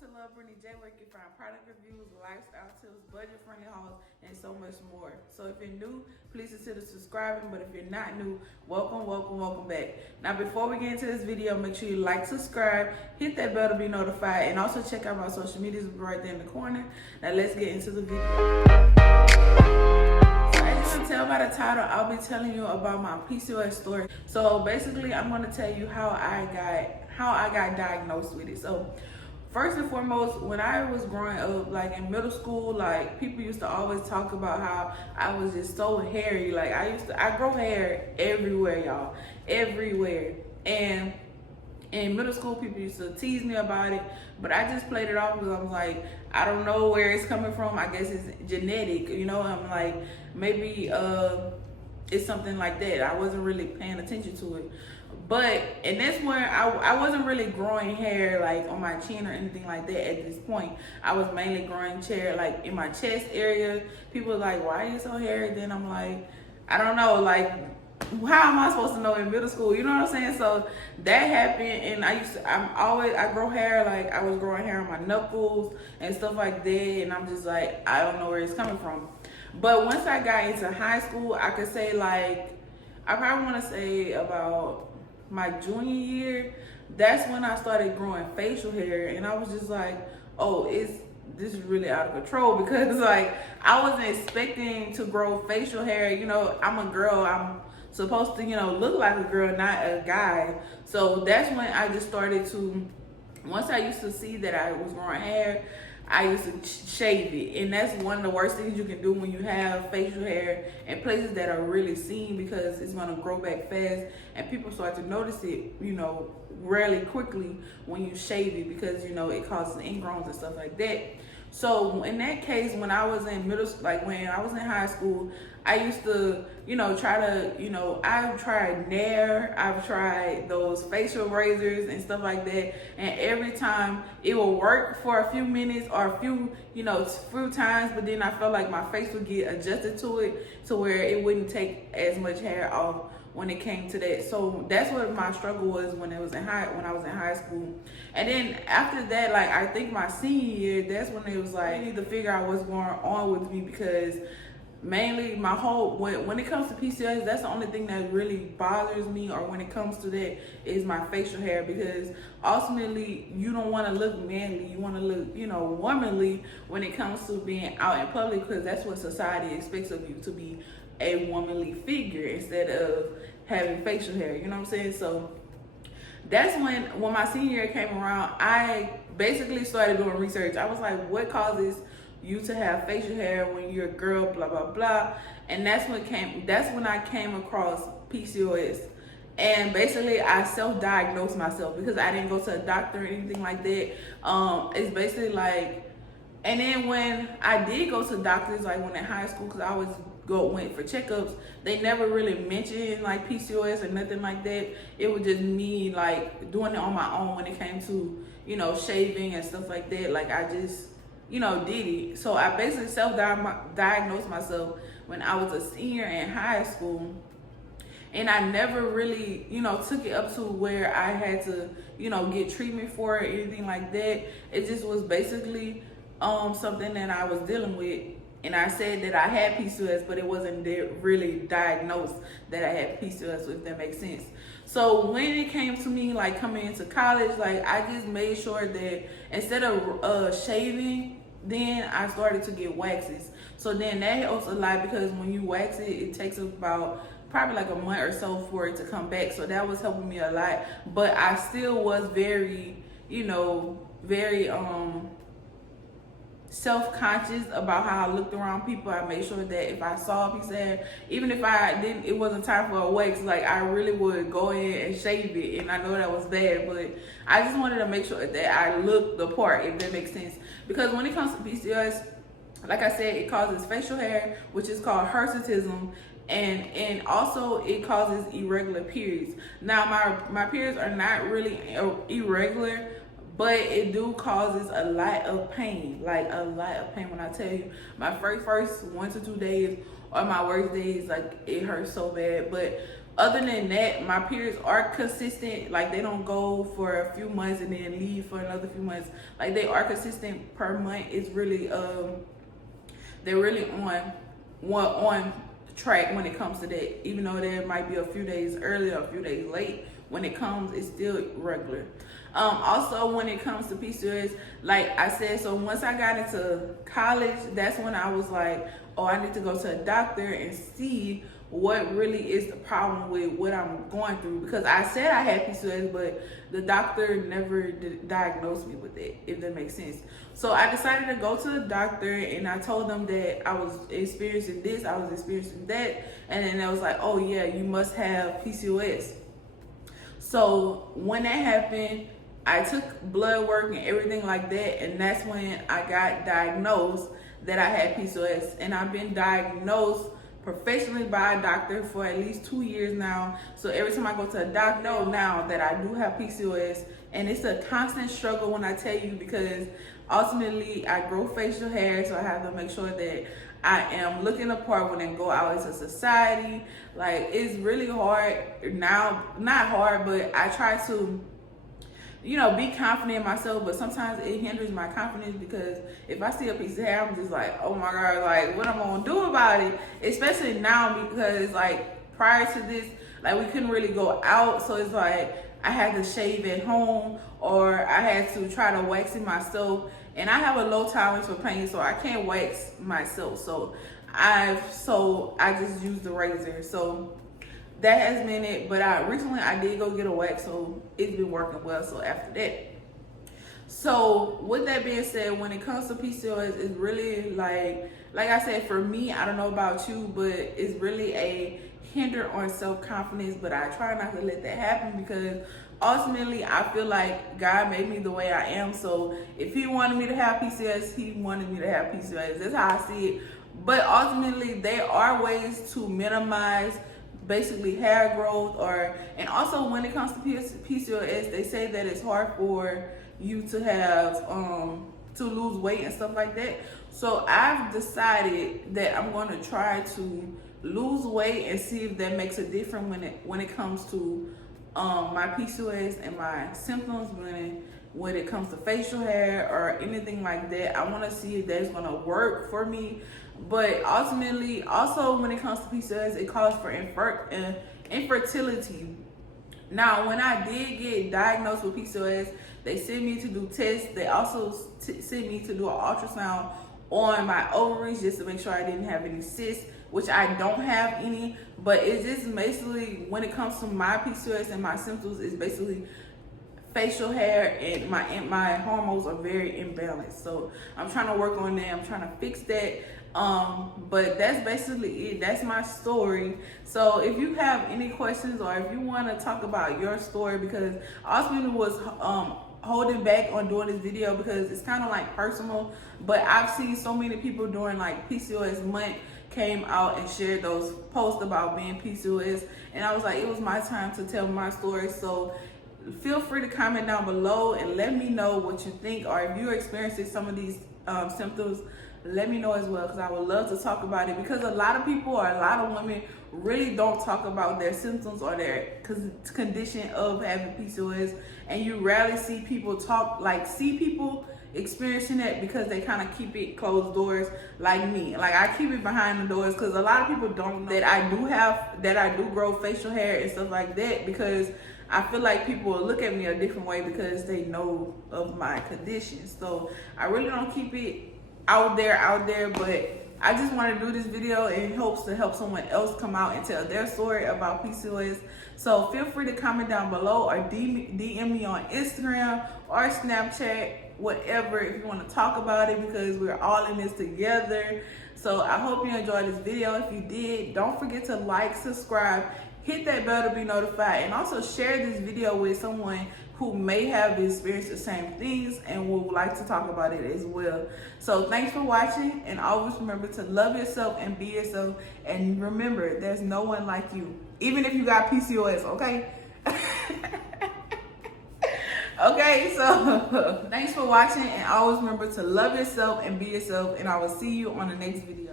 to Lovebrittnyj, where you can find product reviews, lifestyle tips, budget-friendly hauls, and so much more. So if you're new, please consider subscribing. But if you're not new, welcome, welcome, welcome back. Now, before we get into this video, make sure you like, subscribe, hit that bell to be notified, and also check out my social medias right there in the corner. Now, let's get into the video. So as you can tell by the title, I'll be telling you about my PCOS story. So basically, I'm going to tell you how I got diagnosed with it. So first and foremost, when I was growing up, like in middle school, like people used to always talk about how I was just so hairy. Like I grow hair everywhere, y'all, everywhere. And in middle school, people used to tease me about it, but I just played it off because I'm like, I don't know where it's coming from. I guess it's genetic, you know. I'm like, maybe it's something like that. I wasn't really paying attention to it. But, and that's when I wasn't really growing hair like on my chin or anything like that at this point. I was mainly growing hair like in my chest area. People were like, why are you so hairy? Then I'm like, I don't know, like, how am I supposed to know in middle school? You know what I'm saying? So that happened, and I grow hair, like I was growing hair on my knuckles and stuff like that, and I'm just like, I don't know where it's coming from. But once I got into high school, I could say like, I probably want to say about my junior year, that's when I started growing facial hair, and I was just like, oh, this is really out of control, because like I wasn't expecting to grow facial hair. You know, I'm a girl, I'm supposed to, you know, look like a girl, not a guy. So that's when I just started to, once I used to see that I was growing hair, I used to shave it. And that's one of the worst things you can do when you have facial hair in places that are really seen, because it's going to grow back fast and people start to notice it, you know, really quickly when you shave it, because, you know, it causes ingrowns and stuff like that. So in that case, when I was in when I was in high school, I used to, you know, I've tried Nair, I've tried those facial razors and stuff like that, and every time it will work for a few minutes or a few times, but then I felt like my face would get adjusted to it to where it wouldn't take as much hair off when it came to that. So that's what my struggle was when I was in high school. And then after that, like I think my senior year, that's when it was like, I need to figure out what's going on with me, because mainly my whole, when it comes to PCOS, that's the only thing that really bothers me, or when it comes to that, is my facial hair, because ultimately you don't want to look manly, you want to look, you know, womanly when it comes to being out in public, because that's what society expects of you, to be a womanly figure instead of having facial hair, you know what I'm saying? So that's when my senior year came around, I basically started doing research. I was like, what causes you to have facial hair when you're a girl, blah blah blah. And that's when I came across PCOS. And basically I self-diagnosed myself, because I didn't go to a doctor or anything like that. It's basically like, and then when I did go to doctors, like when in high school, because I went for checkups, they never really mentioned like PCOS or nothing like that. It was just me like doing it on my own when it came to, you know, shaving and stuff like that. Like I just, you know, did it. So I basically self-diagnosed myself when I was a senior in high school. And I never really, you know, took it up to where I had to, you know, get treatment for it or anything like that. It just was basically something that I was dealing with. And I said that I had PCOS, but it wasn't really diagnosed that I had PCOS, if that makes sense. So when it came to me, like coming into college, like I just made sure that instead of shaving, then I started to get waxes. So then that helps a lot, because when you wax it, it takes about probably like a month or so for it to come back. So that was helping me a lot. But I still was very, you know, very self-conscious about how I looked around people. I made sure that if I saw a piece of hair, even if it wasn't time for a wax, like I really would go in and shave it. And I know that was bad, but I just wanted to make sure that I looked the part, if that makes sense. Because when it comes to PCOS, like I said, it causes facial hair, which is called hirsutism, and also it causes irregular periods. Now my periods are not really irregular, but it do causes a lot of pain, like a lot of pain. When I tell you, my first 1 to 2 days are my worst days. Like it hurts so bad. But Other than that, my periods are consistent. Like, they don't go for a few months and then leave for another few months. Like, they are consistent per month. It's really they're really on track when it comes to that. Even though there might be a few days early or a few days late, when it comes, it's still regular. Also, when it comes to PCOS, like I said, so once I got into college, that's when I was like, oh, I need to go to a doctor and see what really is the problem with what I'm going through. Because I said I had PCOS, but the doctor never diagnosed me with it, if that makes sense. So I decided to go to the doctor, and I told them that I was experiencing this, I was experiencing that, and then they was like, oh yeah, you must have PCOS. So when that happened, I took blood work and everything like that, and that's when I got diagnosed that I had PCOS. And I've been diagnosed professionally by a doctor for at least 2 years now. So every time I go to a doctor, I know now that I do have PCOS, and it's a constant struggle when I tell you, because ultimately I grow facial hair, so I have to make sure that I am looking the part when I go out into society. Like, it's really hard now, not hard, but I try to, you know, be confident in myself, but sometimes it hinders my confidence, because if I see a piece of hair, I'm just like, oh my God, like, what am I gonna do about it? Especially now, because like prior to this, like, we couldn't really go out, so it's like I had to shave at home, or I had to try to wax it myself, and I have a low tolerance for pain, so I can't wax myself. So I just use the razor. So that has been it. But recently I did go get a wax, so it's been working well. So after that, so with that being said, when it comes to PCOS, it's really like I said, for me, I don't know about you, but it's really a hinder on self-confidence. But I try not to let that happen, because ultimately I feel like God made me the way I am. So if he wanted me to have PCOS, he wanted me to have PCOS. That's how I see it. But ultimately, there are ways to minimize basically hair growth, and also when it comes to PCOS, they say that it's hard for you to have to lose weight and stuff like that. So I've decided that I'm going to try to lose weight and see if that makes a difference when it comes to my PCOS and my symptoms, when it comes to facial hair or anything like that. I want to see if that's going to work for me. But ultimately, also when it comes to PCOS, it calls for infertility. Now, when I did get diagnosed with PCOS, they sent me to do tests. They also sent me to do an ultrasound on my ovaries, just to make sure I didn't have any cysts, which I don't have any. But it's just basically, when it comes to my PCOS and my symptoms, it's basically facial hair, and my hormones are very imbalanced. So I'm trying to work on that. I'm trying to fix that. But that's basically it. That's my story. So if you have any questions, or if you want to talk about your story, because I also was holding back on doing this video because it's kind of like personal, but I've seen so many people during like PCOS month came out and shared those posts about being PCOS, and I was like, it was my time to tell my story. So feel free to comment down below and let me know what you think, or if you're experiencing some of these symptoms, let me know as well, because I would love to talk about it. Because a lot of people, or a lot of women, really don't talk about their symptoms or their condition of having PCOS, and you rarely see people see people experiencing that, because they kind of keep it closed doors, like me. Like, I keep it behind the doors, because a lot of people don't know that I do grow facial hair and stuff like that, because I feel like people will look at me a different way because they know of my condition. So I really don't keep it out there, but I just want to do this video in hopes to help someone else come out and tell their story about PCOS. So feel free to comment down below, or DM me on Instagram or Snapchat, whatever, if you want to talk about it, because we're all in this together. So I hope you enjoyed this video. If you did, don't forget to like, subscribe, hit that bell to be notified, and also share this video with someone who may have experienced the same things and would like to talk about it as well. So thanks for watching, and always remember to love yourself and be yourself, and remember, there's no one like you, even if you got PCOS, okay? Okay, so thanks for watching, and always remember to love yourself and be yourself, and I will see you on the next video.